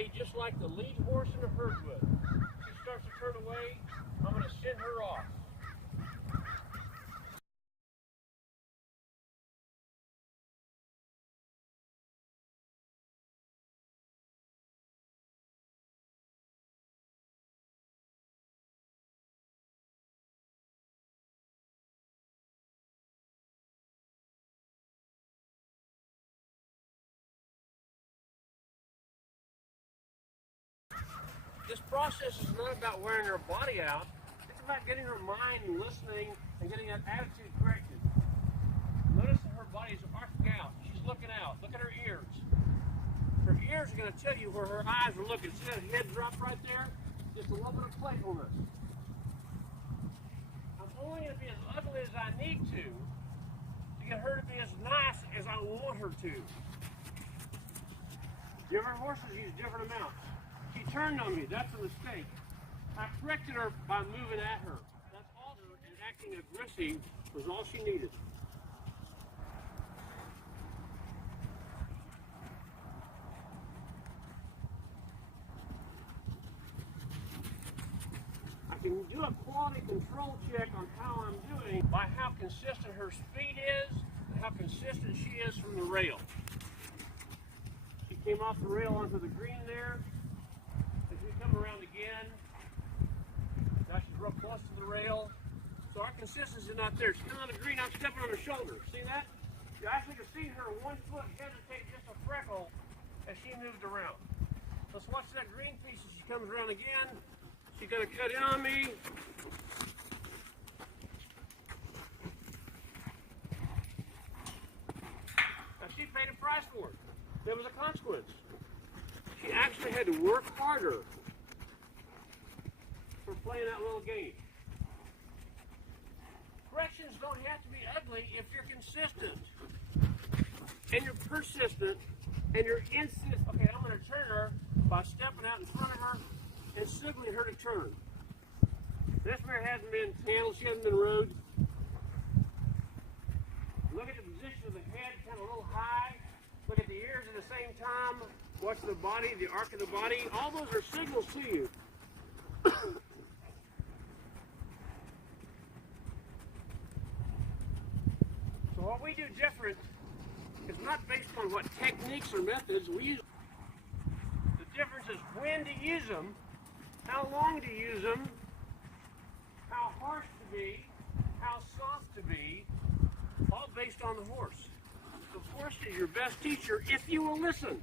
away just like the lead horse in a herd would. She starts to turn away, I'm going to send her off. This process is not about wearing her body out. It's about getting her mind and listening and getting that attitude corrected. Notice that her body is arcing out. She's looking out. Look at her ears. Her ears are going to tell you where her eyes are looking. See that head drop right there? Just a little bit of playfulness. I'm only going to be as ugly as I need to get her to be as nice as I want her to. Different horses use different amounts. She turned on me. That's a mistake. I corrected her by moving at her. That's all. And acting aggressive was all she needed. I can do a quality control check on how I'm doing by how consistent her speed is and how consistent she is from the rail. She came off the rail onto the green there. Come around again. Now she's real close to the rail. So our consistency is not there. She's still on the green, I'm stepping on her shoulder. See that? You actually can see her one foot hesitate just a freckle as she moved around. Let's watch that green piece as she comes around again. She's going to cut in on me. Now she paid a price for it. There was a consequence. She actually had to work harder for playing that little game. Corrections don't have to be ugly if you're consistent and you're persistent and you're insistent. Okay, I'm going to turn her by stepping out in front of her and signaling her to turn. This mare hasn't been handled, she hasn't been rode. Look at the position of the head, kind of a little high. Look at the ears at the same time. Watch the body, the arc of the body. All those are signals to you. So what we do different is not based on what techniques or methods we use. The difference is when to use them, how long to use them, how harsh to be, how soft to be, all based on the horse. The horse is your best teacher if you will listen.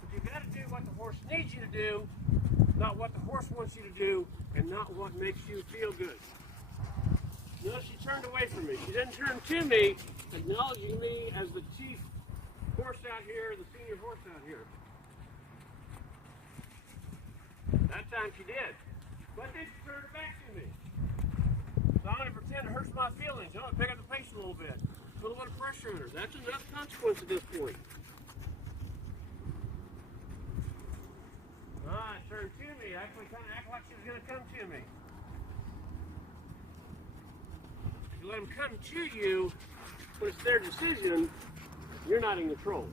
But you've got to do what the horse needs you to do, not what the horse wants you to do, and not what makes you feel good. Notice she turned away from me. She didn't turn to me, acknowledging me as the chief horse out here, the senior horse out here. That time she did. But then she turned her back to me. So I'm going to pretend it hurts my feelings. I'm going to pick up the pace a little bit. Put a little pressure on her. That's enough consequence at this point. Turned to me. Actually kind of act like she was going to come to me. If you let them come to you when it's their decision, you're not in control.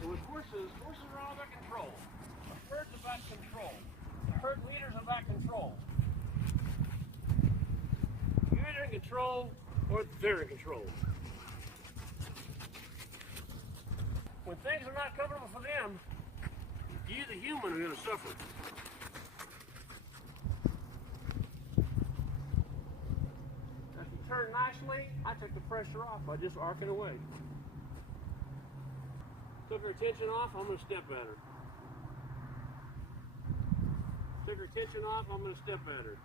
And with horses are all about control. The herd's about control. The herd leader's about control. You're either in control or they're in control. When things are not comfortable for them, you, the human, are going to suffer. If you turn nicely, I took the pressure off by just arcing away. Took her attention off, I'm going to step at her. Took her attention off, I'm going to step at her.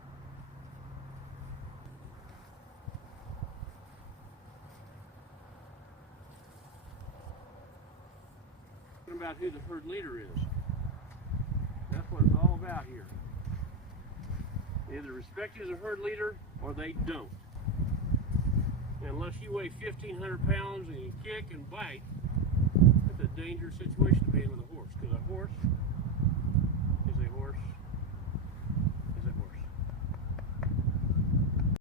About who the herd leader is. That's what it's all about here. They either respect you as a herd leader or they don't. And unless you weigh 1,500 pounds and you kick and bite, that's a dangerous situation to be in with a